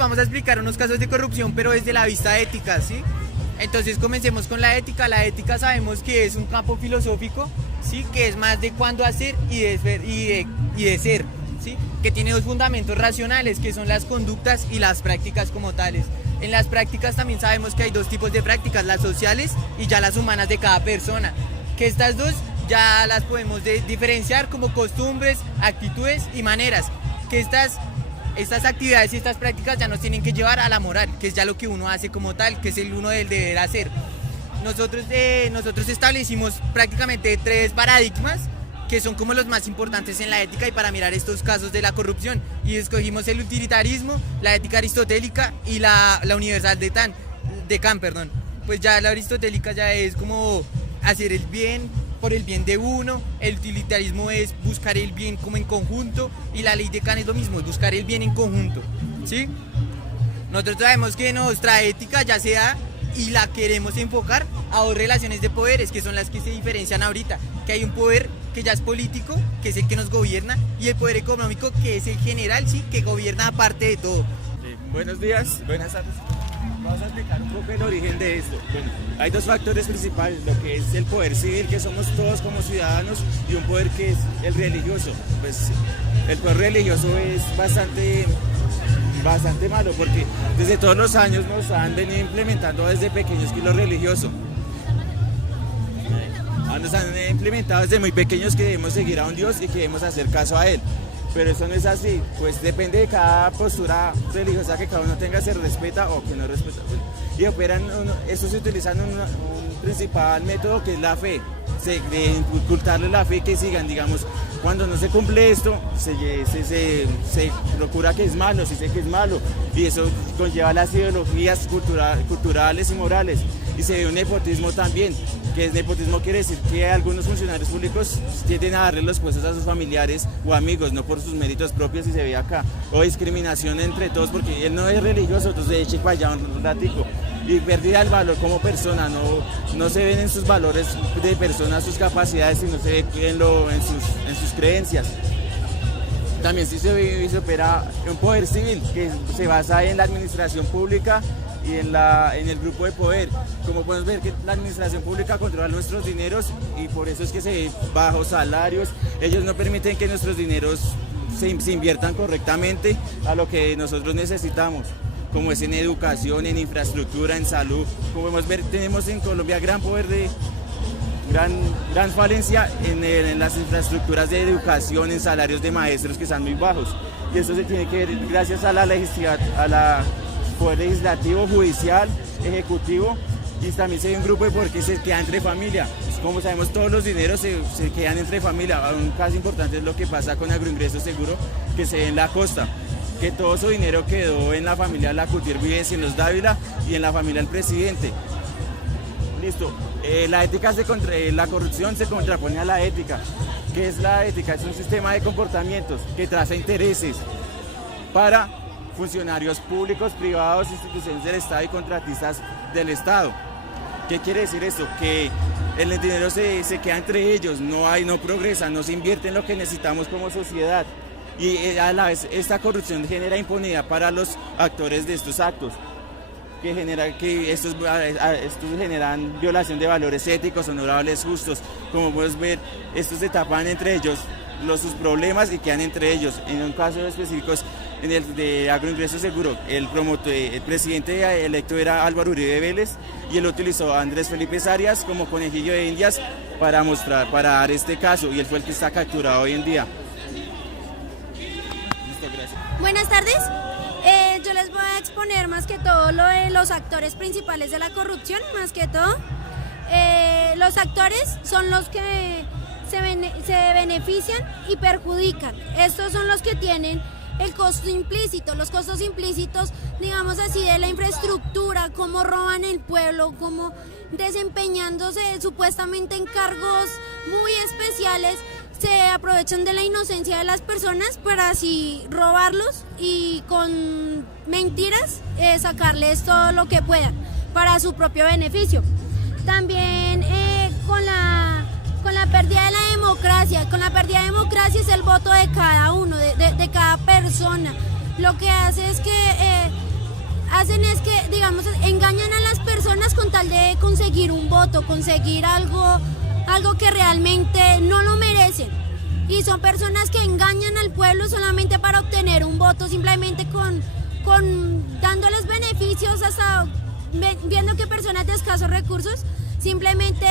vamos a explicar unos casos de corrupción, pero desde la vista ética, ¿sí? Entonces comencemos con la ética. La ética sabemos que es un campo filosófico, ¿sí? Que es más de cuándo hacer y de ser, ¿sí? Que tiene dos fundamentos racionales, que son las conductas y las prácticas como tales. En las prácticas también sabemos que hay dos tipos de prácticas, las sociales y ya las humanas de cada persona, que estas dos ya las podemos diferenciar como costumbres, actitudes y maneras, que estas actividades y estas prácticas ya nos tienen que llevar a la moral, que es ya lo que uno hace como tal, que es el uno del deber hacer. Nosotros establecimos prácticamente tres paradigmas que son como los más importantes en la ética y para mirar estos casos de la corrupción, y escogimos el utilitarismo, la ética aristotélica y la universal de Kant. Pues ya la aristotélica ya es como hacer el bien por el bien de uno, el utilitarismo es buscar el bien como en conjunto, y la ley de Kant es lo mismo, buscar el bien en conjunto, ¿sí? Nosotros sabemos que nuestra ética ya se da y la queremos enfocar a dos relaciones de poderes, que son las que se diferencian ahorita, que hay un poder que ya es político, que es el que nos gobierna, y el poder económico, que es el general, sí, que gobierna aparte de todo. Buenos días, buenas tardes. Vamos a explicar un poco el origen de esto. Bueno, hay dos factores principales, lo que es el poder civil, que somos todos como ciudadanos, y un poder que es el religioso. Pues el poder religioso es bastante malo, porque desde todos los años nos han venido implementando desde pequeños que lo religioso. Nos han implementado desde muy pequeños que debemos seguir a un Dios y que debemos hacer caso a Él. Pero eso no es así, pues depende de cada postura religiosa que cada uno tenga, se respeta o que no respeta. Y estos se utilizan un principal método que es la fe, de inculcarle la fe, que sigan, digamos, cuando no se cumple esto, se procura que es malo, se dice que es malo, y eso conlleva las ideologías culturales y morales, y se ve un nepotismo también, que el nepotismo quiere decir que algunos funcionarios públicos tienden a darle los puestos a sus familiares o amigos, no por sus méritos propios, y se ve acá, o discriminación entre todos, porque él no es religioso, entonces eche para allá un ratico, y pérdida del valor como persona, no se ven en sus valores de persona, sus capacidades, sino se ve en sus creencias. También sí se opera un poder civil que se basa en la administración pública y en el grupo de poder. Como podemos ver, que la administración pública controla nuestros dineros, y por eso es que se ven bajos salarios. Ellos no permiten que nuestros dineros se inviertan correctamente a lo que nosotros necesitamos, como es en educación, en infraestructura, en salud. Como podemos ver, tenemos en Colombia gran falencia en las infraestructuras de educación, en salarios de maestros que están muy bajos. Y eso se tiene que ver gracias a la poder legislativo, judicial, ejecutivo, y también se ve un grupo de poder que se queda entre familia. Como sabemos, todos los dineros se quedan entre familia. Un caso importante es lo que pasa con Agroingreso Seguro, que se ve en la costa, que todo su dinero quedó en la familia Lacutir Vives y en los Dávila, y en la familia del presidente. Listo. La corrupción se contrapone a la ética. ¿Qué es la ética? Es un sistema de comportamientos que traza intereses para funcionarios públicos, privados, instituciones del Estado y contratistas del Estado. ¿Qué quiere decir esto? Que el dinero se queda entre ellos, no progresa, no se invierte en lo que necesitamos como sociedad. Y a la vez esta corrupción genera impunidad para los actores de estos actos, que estos generan violación de valores éticos, honorables, justos. Como puedes ver, estos se tapan entre ellos sus problemas y quedan entre ellos. En un caso específico, en el de Agroingreso Seguro, el presidente electo era Álvaro Uribe Vélez, y él utilizó a Andrés Felipe Arias como conejillo de indias para dar este caso, y él fue el que está capturado hoy en día. Listo, gracias. Buenas tardes. Yo les voy a exponer más que todo lo de los actores principales de la corrupción. Más que todo, los actores son los que se benefician y perjudican. Estos son los que tienen el costo implícito, los costos implícitos, digamos así, de la infraestructura, cómo roban el pueblo, cómo desempeñándose supuestamente en cargos muy especiales, se aprovechan de la inocencia de las personas para así robarlos y con mentiras sacarles todo lo que puedan para su propio beneficio. También con la pérdida de la democracia, es el voto de cada uno, de cada persona. Lo que hace es que hacen es que, digamos, engañan a las personas con tal de conseguir un voto, conseguir algo que realmente no lo merecen. Y son personas que engañan al pueblo solamente para obtener un voto, simplemente con dándoles beneficios, hasta viendo que personas de escasos recursos simplemente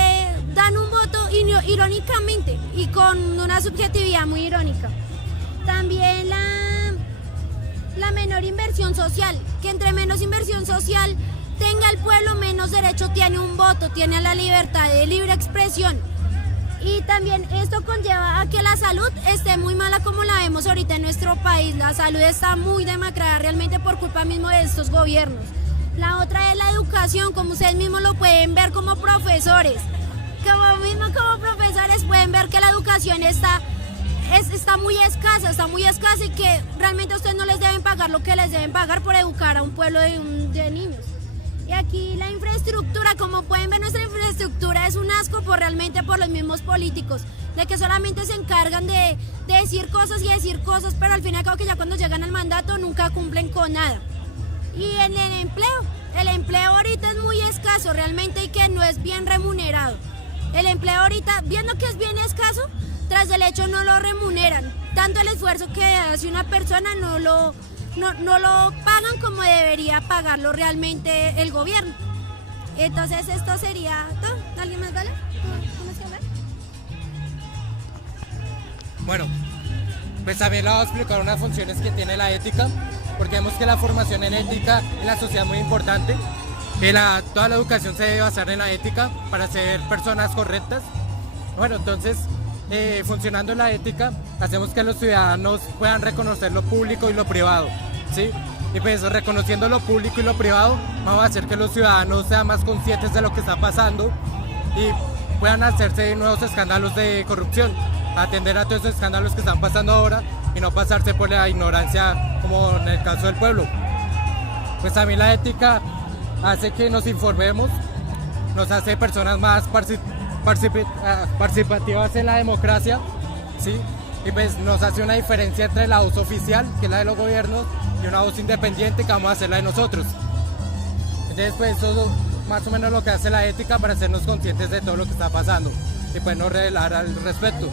dan un voto irónicamente y con una subjetividad muy irónica. También la menor inversión social, que entre menos inversión social tenga el pueblo, menos derecho tiene un voto, tiene a la libertad de libre expresión. Y también esto conlleva a que la salud esté muy mala como la vemos ahorita en nuestro país. La salud está muy demacrada realmente por culpa mismo de estos gobiernos. La otra es la educación, como ustedes mismos lo pueden ver como profesores. Como profesores pueden ver que la educación está muy escasa y que realmente a ustedes no les deben pagar lo que les deben pagar por educar a un pueblo de niños. Y aquí la infraestructura, como pueden ver, nuestra infraestructura es un asco realmente por los mismos políticos, de que solamente se encargan de decir cosas, pero al fin y al cabo que ya cuando llegan al mandato nunca cumplen con nada. Y en el empleo ahorita es muy escaso realmente y que no es bien remunerado. El empleo ahorita, viendo que es bien escaso, tras el hecho no lo remuneran. Tanto el esfuerzo que hace una persona no lo pagan como debería pagarlo realmente el gobierno. Entonces esto sería todo. ¿Alguien más, vale? ¿Cómo se llama? Bueno, pues también le voy a explicar unas funciones que tiene la ética, porque vemos que la formación en ética en la sociedad es muy importante. Toda la educación se debe basar en la ética para ser personas correctas. Bueno, entonces, funcionando la ética, hacemos que los ciudadanos puedan reconocer lo público y lo privado, ¿sí? Y pues reconociendo lo público y lo privado, vamos a hacer que los ciudadanos sean más conscientes de lo que está pasando y puedan hacerse nuevos escándalos de corrupción, atender a todos esos escándalos que están pasando ahora y no pasarse por la ignorancia como en el caso del pueblo. Pues también la ética hace que nos informemos, nos hace personas más participativas en la democracia, ¿sí? Y pues nos hace una diferencia entre la voz oficial, que es la de los gobiernos, y una voz independiente que vamos a hacer la de nosotros. Entonces pues eso es más o menos lo que hace la ética para hacernos conscientes de todo lo que está pasando y pues no revelar al respecto.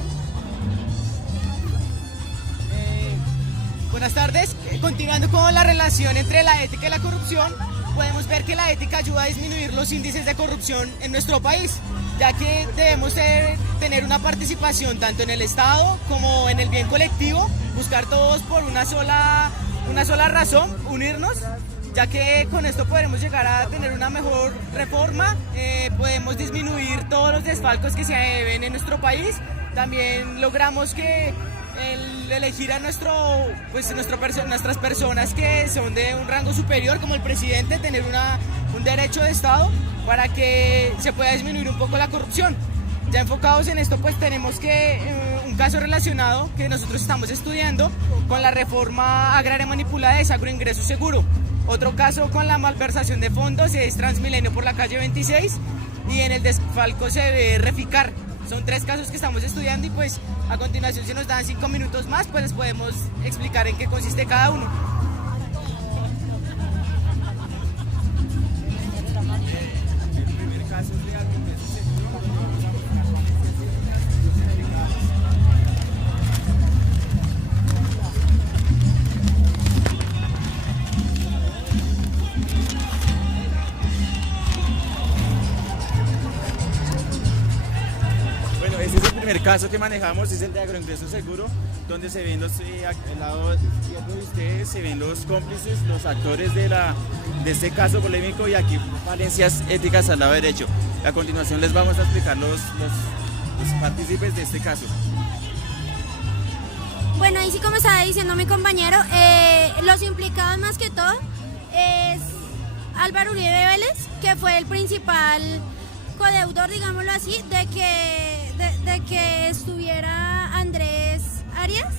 Buenas tardes. Continuando con la relación entre la ética y la corrupción, podemos ver que la ética ayuda a disminuir los índices de corrupción en nuestro país, ya que debemos tener una participación tanto en el Estado como en el bien colectivo, buscar todos por una sola razón, unirnos, ya que con esto podremos llegar a tener una mejor reforma, podemos disminuir todos los desfalcos que se ven en nuestro país. También logramos que el elegir a nuestras personas que son de un rango superior, como el presidente, tener un derecho de Estado para que se pueda disminuir un poco la corrupción. Ya enfocados en esto, pues tenemos que un caso relacionado que nosotros estamos estudiando con la reforma agraria manipulada es agroingreso seguro. Otro caso con la malversación de fondos es Transmilenio por la calle 26 y en el desfalco se ve Reficar. Son 3 casos que estamos estudiando y pues a continuación, si nos dan 5 minutos más, pues les podemos explicar en qué consiste cada uno. El primer caso es de agroingreso seguro. Bueno, ese es el primer caso que manejamos, es el de agroingreso seguro, donde se ven al lado izquierdo de ustedes, se ven los cómplices, los actores de este caso polémico, y aquí falencias éticas al lado derecho. A continuación les vamos a explicar los partícipes de este caso. Bueno, ahí sí, como estaba diciendo mi compañero, los implicados más que todo es Álvaro Uribe Vélez, que fue el principal codeudor, digámoslo así, de que estuviera Andrés Arias,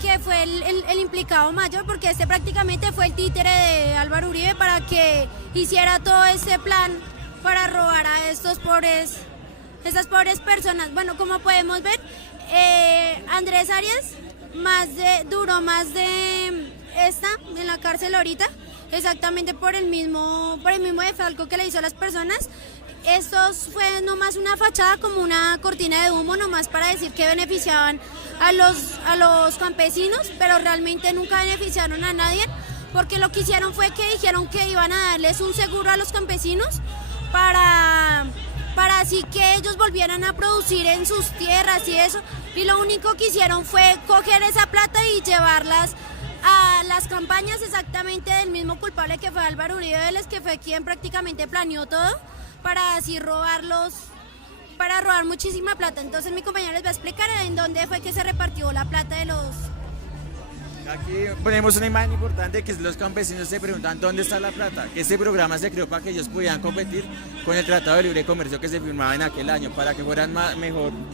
que fue el implicado mayor, porque este prácticamente fue el títere de Álvaro Uribe para que hiciera todo ese plan para robar a estas pobres personas. Bueno, como podemos ver, Andrés Arias duró más de en la cárcel ahorita, exactamente por el mismo desfalco que le hizo a las personas. Esto fue nomás una fachada, como una cortina de humo, nomás para decir que beneficiaban a los campesinos, pero realmente nunca beneficiaron a nadie, porque lo que hicieron fue que dijeron que iban a darles un seguro a los campesinos para así que ellos volvieran a producir en sus tierras y eso, y lo único que hicieron fue coger esa plata y llevarlas a las campañas exactamente del mismo culpable que fue Álvaro Uribe Vélez, que fue quien prácticamente planeó todo para así robar muchísima plata. Entonces mi compañero les va a explicar en dónde fue que se repartió la plata de los... Aquí ponemos una imagen importante, que los campesinos se preguntan dónde está la plata. Este programa se creó para que ellos pudieran competir con el Tratado de Libre Comercio que se firmaba en aquel año, para que fueran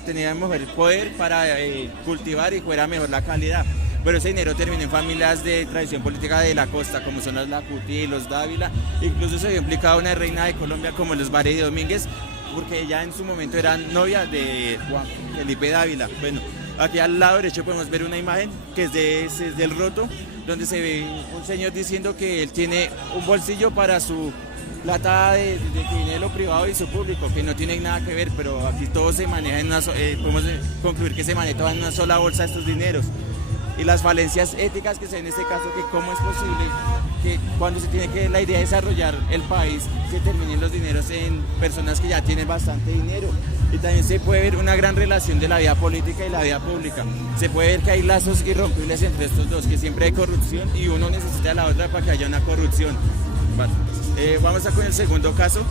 tenían mejor poder para cultivar y fuera mejor la calidad. Pero ese dinero terminó en familias de tradición política de la costa, como son los Lacutí, los Dávila. Incluso se vio implicada una reina de Colombia como los Barey Domínguez, porque ella en su momento era novia de Juan Felipe Dávila. Bueno, aquí al lado derecho podemos ver una imagen que es del Roto, donde se ve un señor diciendo que él tiene un bolsillo para su plata de que viene de lo privado y su público, que no tiene nada que ver, pero aquí todo se maneja podemos concluir que se maneja todo en una sola bolsa estos dineros. Y las falencias éticas que se ven en este caso, que cómo es posible que cuando se tiene que la idea de desarrollar el país, se terminen los dineros en personas que ya tienen bastante dinero. Y también se puede ver una gran relación de la vida política y la vida pública. Se puede ver que hay lazos irrompibles entre estos dos, que siempre hay corrupción y uno necesita a la otra para que haya una corrupción. Vale. Vamos a con el segundo caso.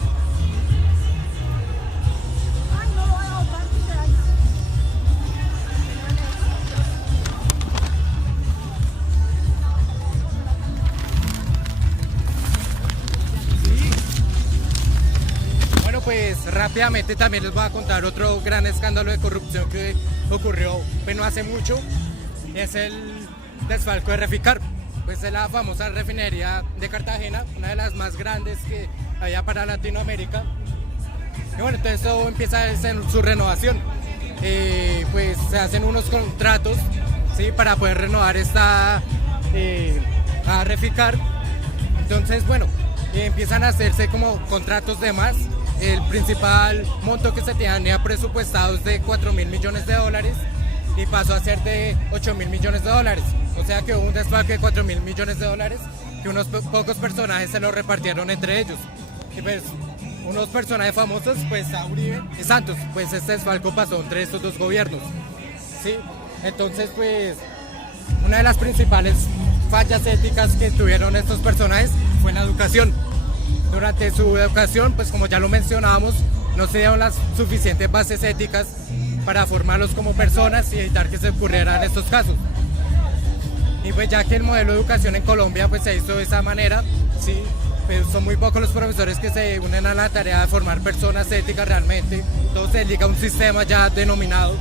Pues rápidamente también les voy a contar otro gran escándalo de corrupción que ocurrió pues no hace mucho. Es el desfalco de Reficar, pues es la famosa refinería de Cartagena, una de las más grandes que había para Latinoamérica. Y bueno, entonces todo empieza en su renovación. Pues se hacen unos contratos, ¿sí?, para poder renovar esta a Reficar. Entonces bueno, empiezan a hacerse como contratos de más. El principal monto que se tenía presupuestado es de 4.000 millones de dólares y pasó a ser de 8.000 millones de dólares. O sea que hubo un desfalco de 4.000 millones de dólares que unos pocos personajes se lo repartieron entre ellos. Y pues unos personajes famosos, pues a Uribe y Santos, pues este desfalco pasó entre estos dos gobiernos, ¿sí? Entonces pues una de las principales fallas éticas que tuvieron estos personajes fue en la educación. Durante su educación, pues como ya lo mencionábamos, no se dieron las suficientes bases éticas para formarlos como personas y evitar que se ocurrieran estos casos. Y pues ya que el modelo de educación en Colombia pues se hizo de esa manera, sí, pues son muy pocos los profesores que se unen a la tarea de formar personas éticas realmente. Todo se dedica a un sistema ya denominado.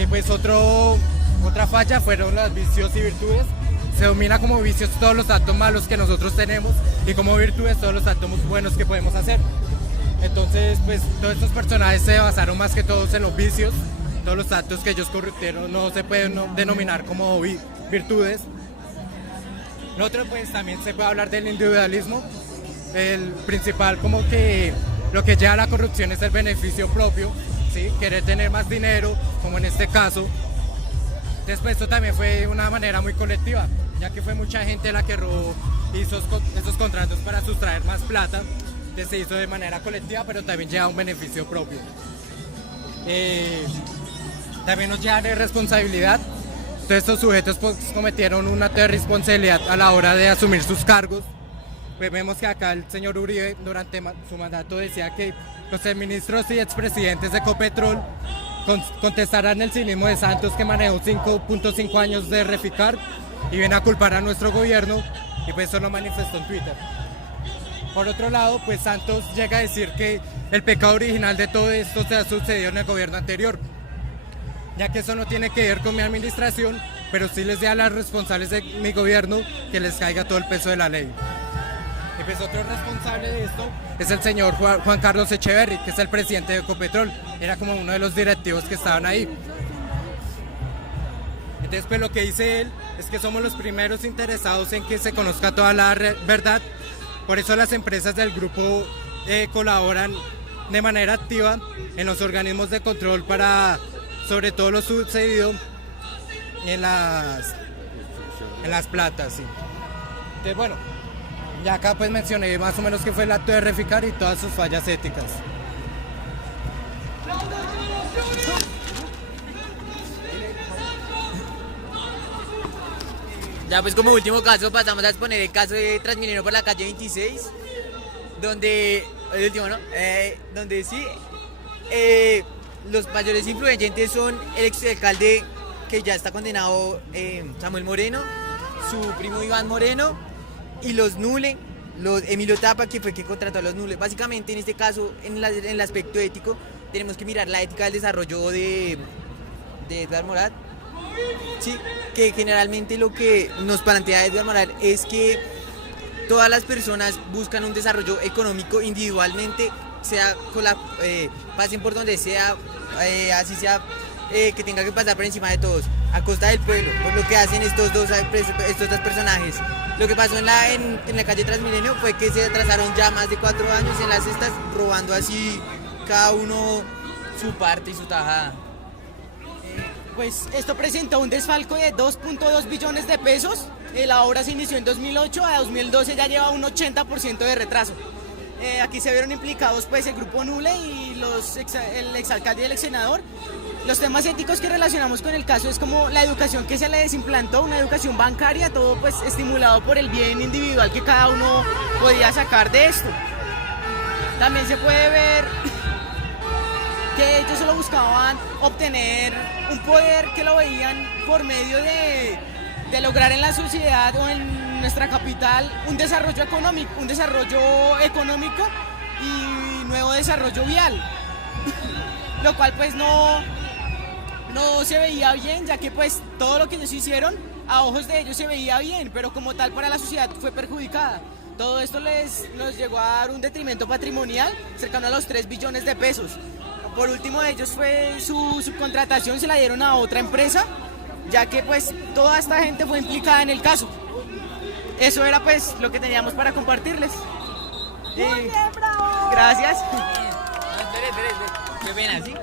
Y pues otra falla fueron los vicios y virtudes. Se domina como vicios todos los actos malos que nosotros tenemos y como virtudes todos los actos buenos que podemos hacer. Entonces, pues todos estos personajes se basaron más que todos en los vicios. Todos los actos que ellos corruptieron no se pueden denominar como virtudes. Otro, pues también se puede hablar del individualismo. El principal, como que lo que lleva a la corrupción es el beneficio propio, ¿sí? Querer tener más dinero, como en este caso. Después esto también fue una manera muy colectiva, ya que fue mucha gente la que hizo esos contratos para sustraer más plata. Entonces se hizo de manera colectiva, pero también lleva un beneficio propio. También nos lleva de responsabilidad. Entonces estos sujetos pues, cometieron un acto de responsabilidad a la hora de asumir sus cargos. Pues vemos que acá el señor Uribe durante su mandato decía que los ministros y expresidentes de Ecopetrol contestarán el cinismo de Santos, que manejó 5.5 años de Reficar y viene a culpar a nuestro gobierno, y pues eso lo manifestó en Twitter. Por otro lado, pues Santos llega a decir que el pecado original de todo esto se ha sucedido en el gobierno anterior, ya que eso no tiene que ver con mi administración, pero sí les da a los responsables de mi gobierno que les caiga todo el peso de la ley. Y pues otro responsable de esto es el señor Juan Carlos Echeverry, que es el presidente de Ecopetrol. Era como uno de los directivos que estaban ahí. Entonces, pues lo que dice él es que somos los primeros interesados en que se conozca toda la verdad. Por eso las empresas del grupo colaboran de manera activa en los organismos de control para, sobre todo lo sucedido en las platas, sí. Entonces, bueno, ya acá pues mencioné más o menos qué fue el acto de Reficar y todas sus fallas éticas. Ya pues como último caso pasamos a exponer el caso de Transmilenio por la calle 26, donde, el último, ¿no? Donde sí, los mayores influyentes son el exalcalde que ya está condenado, Samuel Moreno, su primo Iván Moreno y los Nule, los Emilio Tapa, que fue que contrató a los Nule. Básicamente en este caso, en el aspecto ético, tenemos que mirar la ética del desarrollo de Edgar Morat. Sí, que generalmente lo que nos plantea Edgar Morat es que todas las personas buscan un desarrollo económico individualmente, sea con pasen por donde sea, así sea que tenga que pasar por encima de todos, a costa del pueblo, por lo que hacen estos dos personajes. Lo que pasó en la calle Transmilenio fue que se atrasaron ya más de 4 años en las cestas, robando así cada uno su parte y su tajada. Pues esto presentó un desfalco de 2.2 billones de pesos. La obra se inició en 2008, a 2012 ya lleva un 80% de retraso. Aquí se vieron implicados pues el grupo Nule y el exalcalde y el exsenador. Los temas éticos que relacionamos con el caso es como la educación que se le desimplantó, una educación bancaria, todo pues estimulado por el bien individual que cada uno podía sacar de esto. También se puede ver que ellos solo buscaban obtener un poder que lo veían por medio de lograr en la sociedad o en nuestra capital un desarrollo económico y nuevo desarrollo vial, lo cual pues no se veía bien, ya que pues todo lo que ellos hicieron a ojos de ellos se veía bien, pero como tal para la sociedad fue perjudicada. Todo esto nos llegó a dar un detrimento patrimonial cercano a los 3 billones de pesos. Por último de ellos fue su subcontratación, se la dieron a otra empresa, ya que pues toda esta gente fue implicada en el caso. Eso era pues lo que teníamos para compartirles. Muy bien, bravo. Gracias. Qué pena, ¿sí?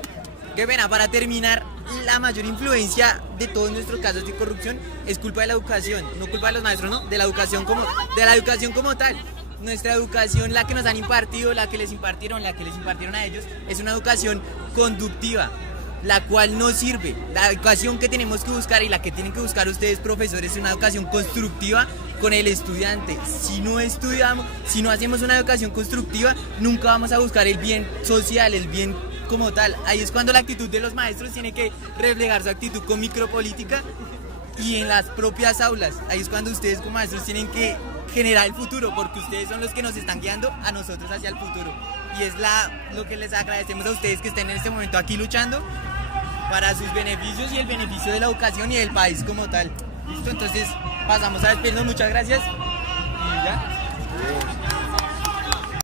Qué pena. Para terminar, la mayor influencia de todos nuestros casos de corrupción es culpa de la educación, no culpa de los maestros, ¿no? De la educación como tal. Nuestra educación, la que nos han impartido, la que les impartieron a ellos, es una educación conductiva, la cual no sirve. La educación que tenemos que buscar y la que tienen que buscar ustedes, profesores, es una educación constructiva con el estudiante. Si no estudiamos, si no hacemos una educación constructiva, nunca vamos a buscar el bien social, el bien como tal. Ahí es cuando la actitud de los maestros tiene que reflejar su actitud con micropolítica y en las propias aulas. Ahí es cuando ustedes como maestros tienen que generar el futuro, porque ustedes son los que nos están guiando a nosotros hacia el futuro. Y es lo que les agradecemos a ustedes que estén en este momento aquí luchando para sus beneficios y el beneficio de la educación y del país como tal. ¿Listo? Entonces pasamos a despedirnos. Muchas gracias. Y ya.